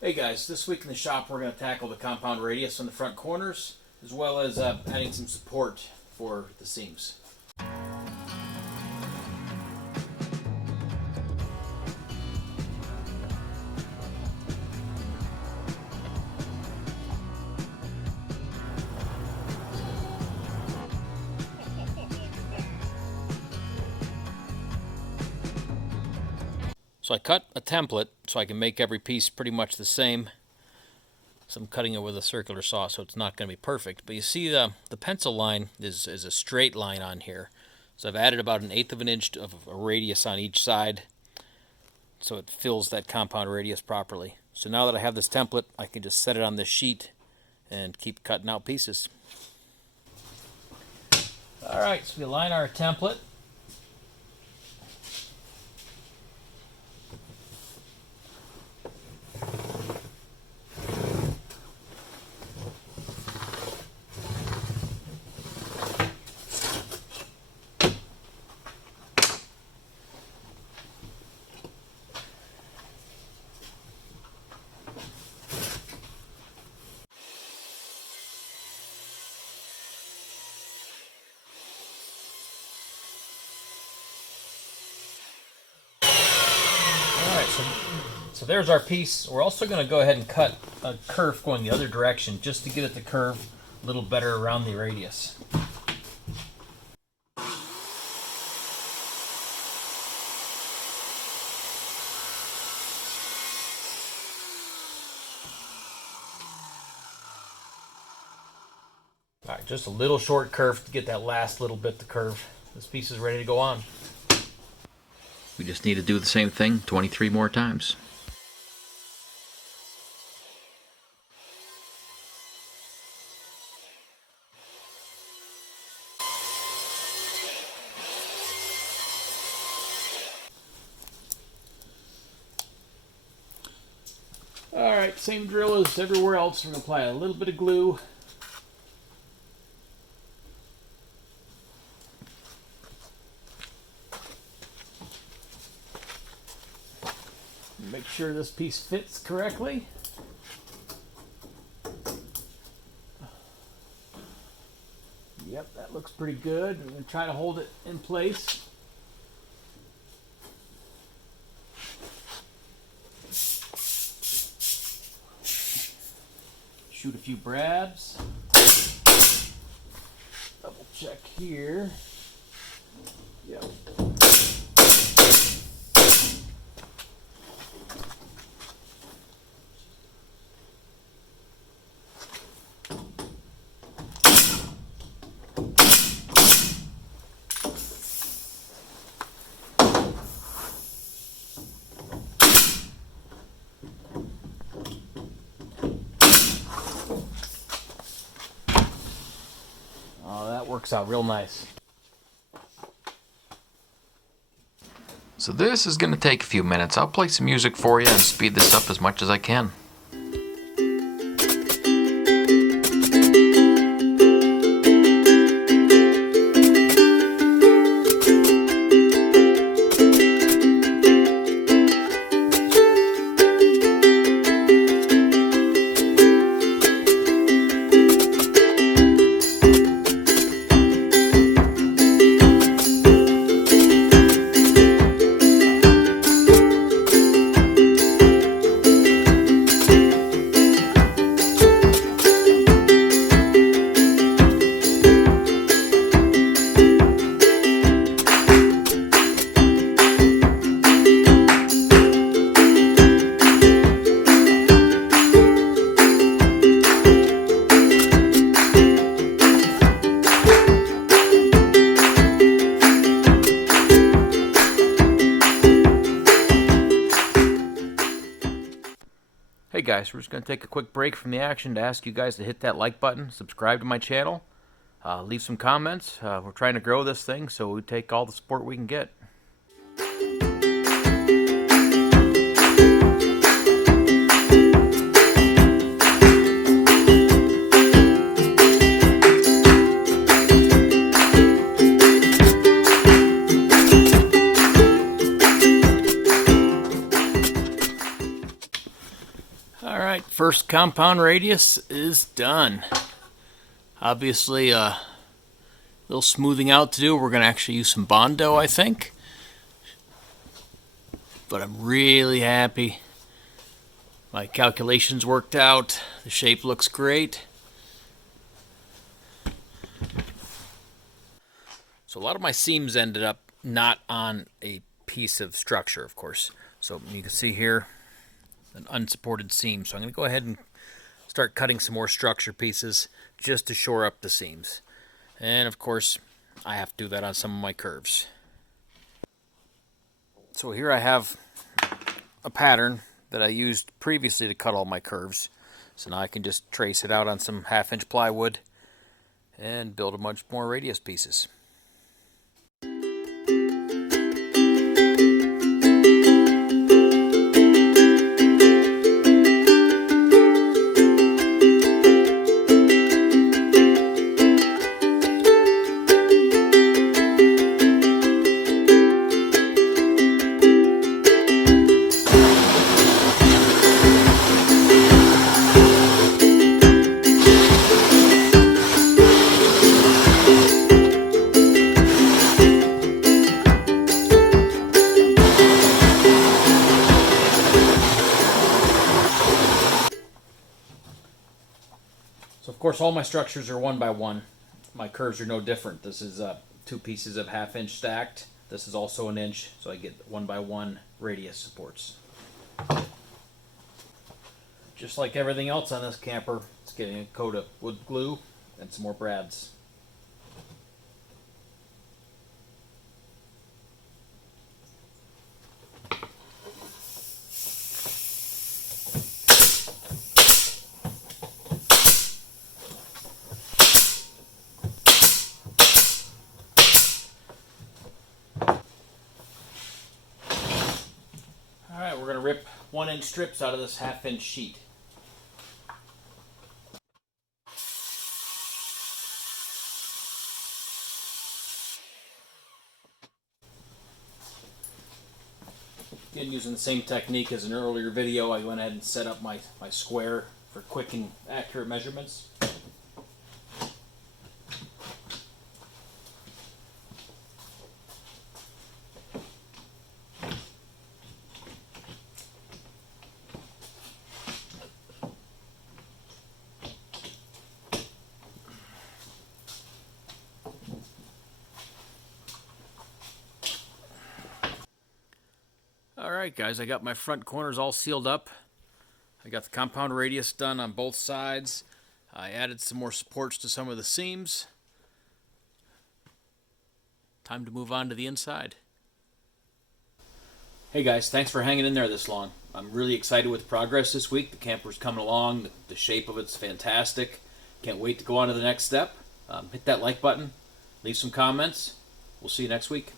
Hey guys, this week in the shop we're going to tackle the compound radius on the front corners as well as adding some support for the seams. So I cut a template so I can make every piece pretty much the same. So I'm cutting it with a circular saw, so it's not going to be perfect. But you see the pencil line is a straight line on here. So I've added about 1/8 of an inch of a radius on each side so it fills that compound radius properly. So now that I have this template, I can just set it on this sheet and keep cutting out pieces. Alright, so we align our template. So there's our piece. We're also going to go ahead and cut a curve going the other direction just to get it to curve a little better around the radius. Alright, just a little short curve to get that last little bit to curve. This piece is ready to go on. We just need to do the same thing 23 more times. Alright, same drill as everywhere else. We're going to apply a little bit of glue. Make sure this piece fits correctly. Yep, that looks pretty good. I'm going to try to hold it in place. Shoot a few brabs. Double check here. Yep. Works out real nice. So this is going to take a few minutes. I'll play some music for you and speed this up as much as I can. Hey guys, we're just going to take a quick break from the action to ask you guys to hit that like button, subscribe to my channel, leave some comments. We're trying to grow this thing, so we take all the support we can get. Alright, first compound radius is done. Obviously, a little smoothing out to do. We're going to actually use some Bondo, I think. But I'm really happy. My calculations worked out. The shape looks great. So a lot of my seams ended up not on a piece of structure, of course. So you can see here an unsupported seam. So I'm going to go ahead and start cutting some more structure pieces just to shore up the seams. And of course, I have to do that on some of my curves. So here I have a pattern that I used previously to cut all my curves. So now I can just trace it out on some 1/2-inch plywood and build a bunch more radius pieces. So of course all my structures are 1 by 1. My curves are no different. This is 2 pieces of 1/2-inch stacked. This is also 1 inch, so I get 1 by 1 radius supports. Just like everything else on this camper, it's getting a coat of wood glue and some more brads. Alright, we're going to rip 1-inch strips out of this 1/2-inch sheet. Again, using the same technique as an earlier video, I went ahead and set up my square for quick and accurate measurements. Alright guys, I got my front corners all sealed up. I got the compound radius done on both sides. I added some more supports to some of the seams. Time to move on to the inside. Hey guys, thanks for hanging in there this long. I'm really excited with progress this week. The camper's coming along. The shape of it's fantastic. Can't wait to go on to the next step. Hit that like button. Leave some comments. We'll see you next week.